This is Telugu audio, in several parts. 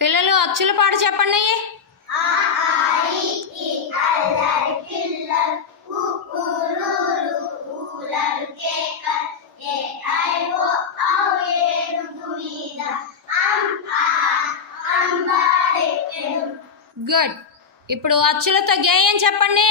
పిల్లలు అచ్చుల పాట చెప్పండి. గుడ్. ఇప్పుడు అచ్చులతో గేయం చెప్పండి.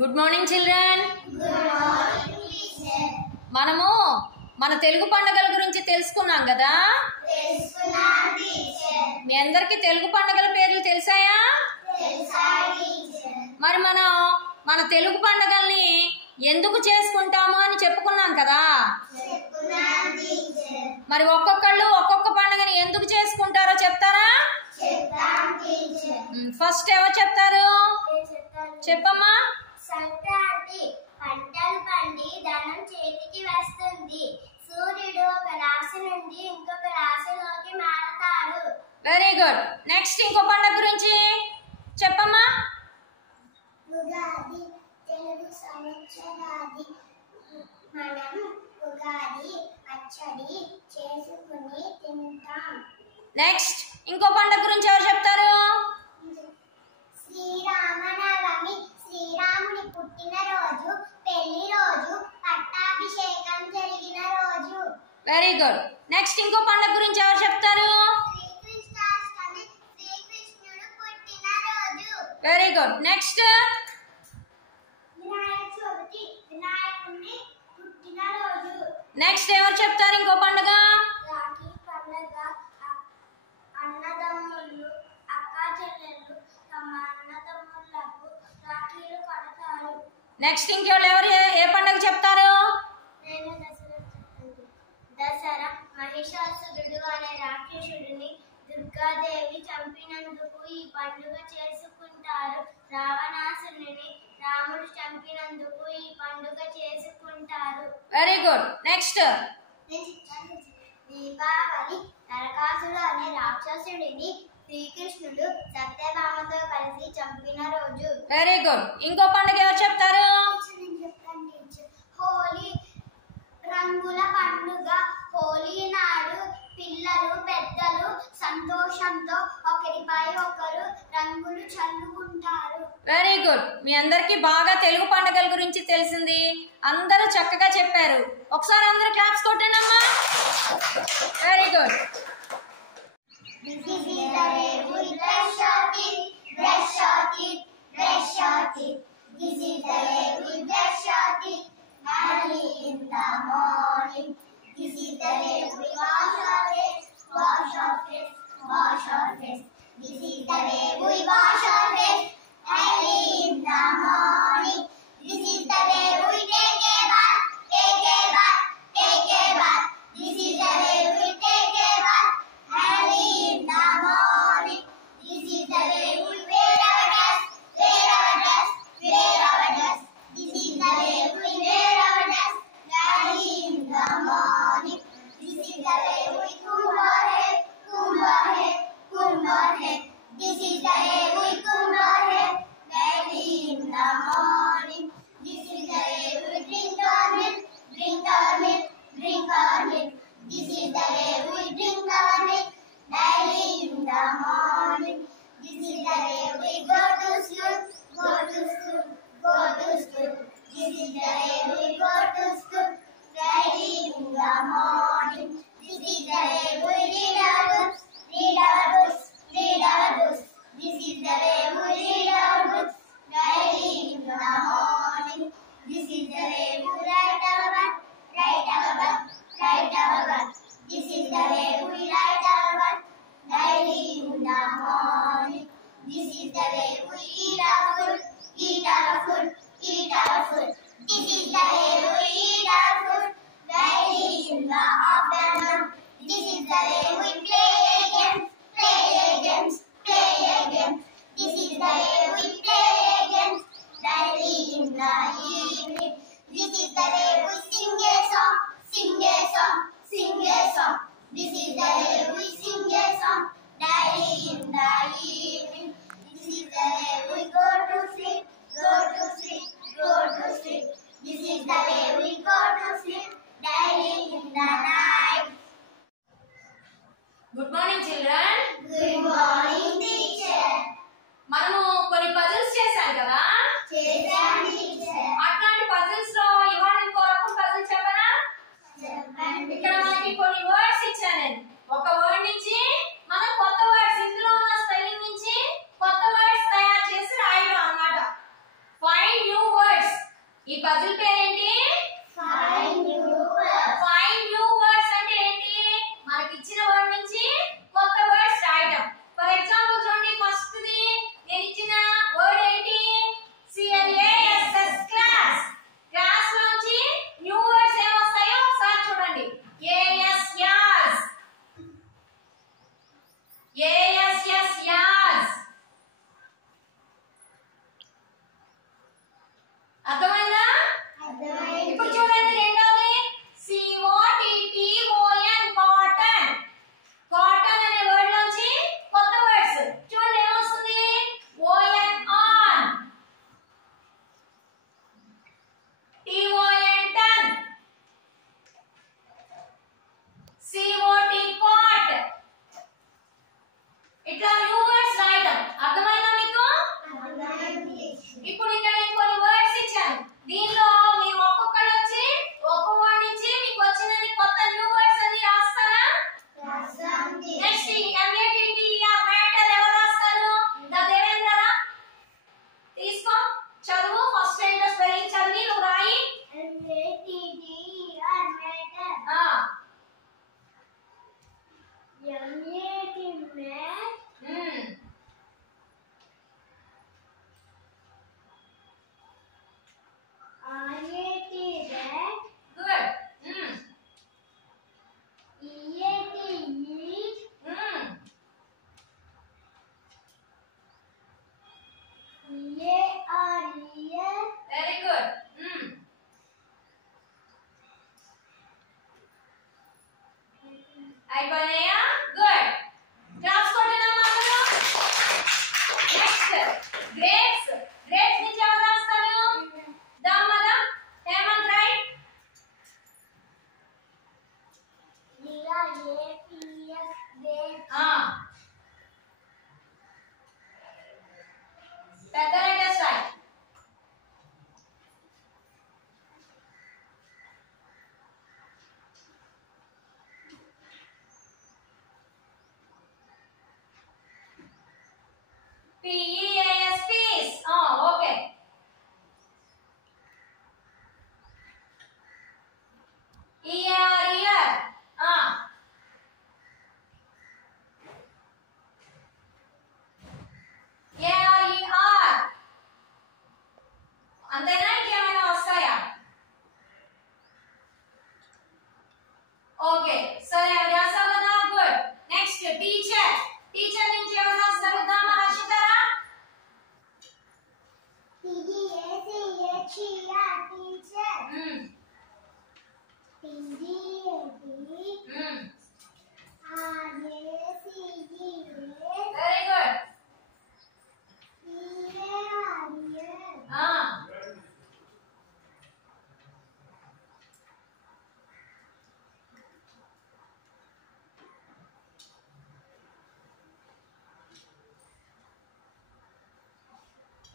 Good morning children. మనము మన తెలుగు పండుగల గురించి తెలుసుకున్నాం కదా. మీ అందరికి తెలుగు పండుగల పేర్లు తెలిసాయా? మరి మనం మన తెలుగు పండుగల్ని ఎందుకు చేసుకుంటాము అని చెప్పుకున్నాం కదా. మరి ఒక్కొక్కళ్ళు ఒక్కొక్క పండుగని ఎందుకు చేసుకుంటారో చెప్తారా? ఫస్ట్ ఎవరు చెప్తారు? చెప్పమ్మా. సంక్రాంతి పంటలు పండి ధనం చేతికి వస్తుంది. సూర్యుడు ఒక రాశి నుండి ఇంకొక రాశిలోకి మారతాడు. Very good. నెక్స్ట్ ఇంకో పండుగ గురించి చెప్పమ్మా. ఉగాది తెలుగు సంవత్సరాది. మనం ఉగాది పచ్చడి చేసుకుని తింటాం. నెక్స్ట్ ఇంకో పండుగ గురించి ఎవరు చెప్తారు? శ్రీరామనవమి శ్రీరాముని పుట్టిన రోజు, పెళ్లి రోజు, పట్టాభిషేకం జరిగిన రోజు. Very good. నెక్స్ట్ ఇంకో పండుగ గురించి ఎవరు చెప్తారు? శ్రీకృష్ణాష్టమి శ్రీకృష్ణుడు పుట్టిన రోజు. Very good. Next Vinayaka Chavithi వినాయకుని పుట్టిన రోజు. నెక్స్ట్ ఎవరు చెప్తారు ఇంకో పండుగ? రాఖీ పండుగ అన్నదమ్ములు అక్క చెల్లెళ్ళు తమ అన్నదమ్ములకు రాఖీలు కడతారు. నెక్స్ట్ ఇంకెవరు ఏ పండుగ చెప్తారు? నేను దసరా చెప్పండి. దసరా మహిషాసురుడు అనే రాక్షసుడిని దుర్గాదేవి చంపినందుకు ఈ పండుగ చేసుకుంటారు. రావణాసురుడిని రాముడు చంపినందుకు ఈ పండుగ చేసుకుంటారు. Very good. నెక్స్ట్ దీపావళి నరకాసురుడు అనే రాక్షసుడిని శ్రీకృష్ణుడు సత్యభామతో కలిసి చంపిన రోజు. Very good. ఇంకో పండుగ ఎవరు చెప్తారు? హోలీ రంగుల పండుగ. హోలీ నాడు పిల్లలు పెద్దలు సంతోషంతో ఒకరిపై ఒకరు రంగులు చల్లుకుంటారు. Very good. మీ అందరికి బాగా తెలుగు పండుగల గురించి తెలిసింది. అందరూ చక్కగా చెప్పారు. ఒకసారి అందరూ క్లాప్స్ కొట్టండి అమ్మా. Very good. Early in the morning, this is the day we wash our face, wash our face, wash our face. This is the day we wash our face. Early in the morning, this is the day we take a bath, take a bath, take a bath. This is the day we take a bath. Early in the morning, this is the day we wear our dress, wear our dress, wear our dress. This is the day we wear our dress. Early in the morning, this is the day we comb our hair, comb our hair, comb our hair. This is the day we comb our hair. Early in the morning, this is the day we drink our milk, drink our milk, drink our milk. This is the day we drink our milk. Early in the morning, this is the day we go to school, go to school, go to school. This is the day we go to school. Early in the morning, this is the day we read our books, read our books, read our books. This is the day we read our books. Early in the morning, this is the day we write our work, write our work, write our work. This is the day we write our work. Early in the morning, this is the day we eat our food, eat our food, eat our food. This is the day we eat our food. Early in the afternoon, this is the day we play This is the day we sing a song daily in the evening. This is the day we go to sleep, go to sleep, go to sleep. This is the day we go to sleep daily in the night. Good morning, children. Good morning, teacher. మనము కొన్ని పజిల్స్ చేశాం కదా. చేశాం teacher. అట్లాంటి పజిల్స్ లో ఇవాళ ఇంకో రకం పజిల్ చెప్పనా? చెప్పండి. ఇక్కడ మనకి కొన్ని వర్డ్స్ ఇచ్చాను నేను. ఒక వర్డ్ నుంచి మనం కొత్త వర్డ్స్ ఇందులో ఉన్న స్పెల్లింగ్ నుంచి కొత్త వర్డ్స్ తయారు చేసి రాయడం అన్నమాట. 5 న్యూ వర్డ్స్. ఈ పజిల్ పేరేంటి? 5 new words. 5 న్యూ వర్డ్స్ అంటే ఏంటి? మనకి ఇచ్చిన వర్డ్ నుంచి కొత్త వర్డ్స్ రాయడం. ఫర్ ఎగ్జాంపుల్ చూడండి, ఫస్ట్ ది నేను ఇచ్చిన వర్డ్ ఏంటి? CLASS class. క్లాస్ నుంచి న్యూ వర్డ్స్ ఏం వస్తాయో ఒకసారి చూడండి. AS as, ASS ass. అర్థమైందా? అర్థమైంది. ఇప్పుడు చూడండి రెండోది COTTON కాటన్. కాటన్ అనే వర్డ్ నుంచి కొత్త వర్డ్స్ చూడండి ఏమొస్తుంది? ON on, TON ton, COT cot. ఇట్లా న్యూ వర్డ్స్ రాయడం. అర్థమైందా మీకు? అర్థమైంది. ఇప్పుడు ఇక్కడ నేను కొన్ని వర్డ్స్ ఇచ్చాను. దీనిలో మీరు ఒక్కొక్కరు వచ్చి ఒక్క వర్డ్ నుంచి మీకు వచ్చినన్ని కొత్త న్యూ వర్డ్స్ అన్ని రాస్తారా? రాస్తాం teacher. నెక్స్ట్ MATTER మ్యాటర్ ఎవరు రాస్తారు? దేవేంద్రరా తీసుకో, చదువు. ఫస్ట్ ఏంటో స్పెల్లింగ్ చదివి నువ్వు రాయి. MATTER matter. ఆ MAT mat. Hmm RAT rat. Good. Hmm EAT eat. Hmm EAR ear. Very good. Hmm అయిపోయాయా? గుడ్. క్లాప్స్ కొట్టండి అందరూ. Next grapes. గ్రేప్స్ నుంచి ఎవరు రాస్తారు? దామద హేమంత్ రైట్. ఆ పెద్ద లెటర్స్ రాయి. PEAS peas. Okay. EAR ear. ARER. అంతేనా? ఇంకేమైనా వస్తాయా? ఓకే, సరే అవి రాసావు కదా. గుడ్. Next teacher. టీచర్ నుంచి ఎవరు రాస్తారు? దామా హర్షితారా. teacher. మ్ వెరీ గుడ్.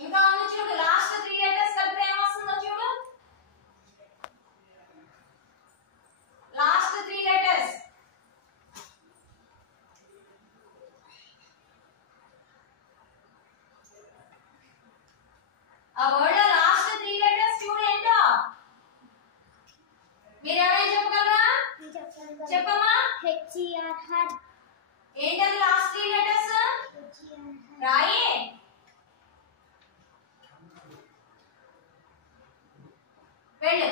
ఇంకా ఉంది చూడు, లాస్ట్ 3 లెటర్స్ కలిపితే ఏమొస్తుందో చూడు. Last 3 letters. ఆ వర్డ్ లో లాస్ట్ 3 లెటర్స్ చూడు ఏంటో. మీరు ఎవరైనా చెప్పగలరా? చెప్పమ్మా. HER. ఏంటది లాస్ట్ 3 లెటర్స్? రాయి. వెళ్ళు.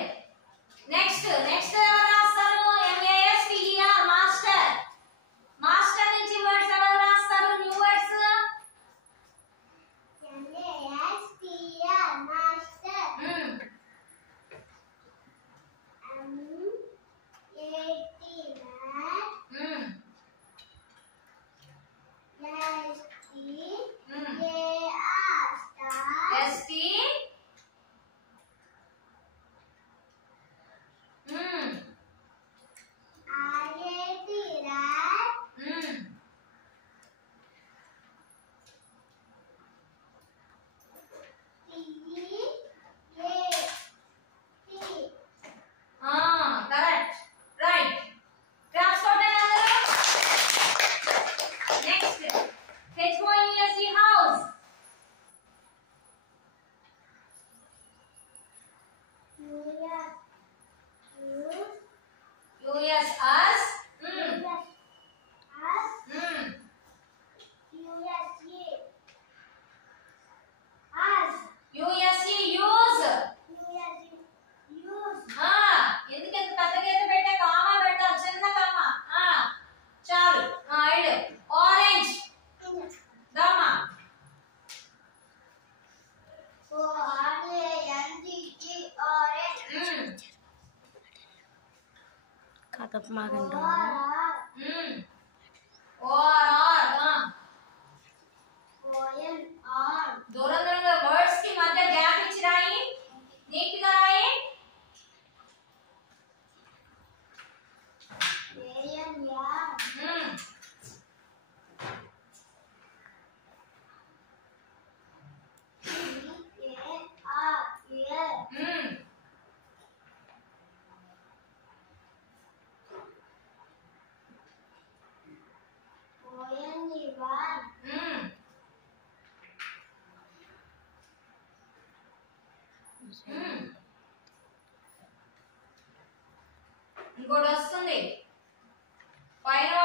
నెక్స్ట్ ఎవరు రాస్తారు? MASTER master. మాస్టర్ నుంచి వర్డ్స్ ఎవరు రాస్తారు? New words. MASTER master. MAT mat. Next. H-O-U-S-E house. U-S us. U-S-E use. ఎందుకు ఎంత పెద్ద గీత పెట్టే కామా పెట్టాలి చిన్న కామా చాలు ఐడు ఆరెంజ్ దామా కథ మాగండి దూరం దూరంగా వర్డ్స్ కి మధ్య గ్యాప్ ఇచ్చి రాయి నీట్ గా రాయి ఇంకోటి వస్తుంది పైన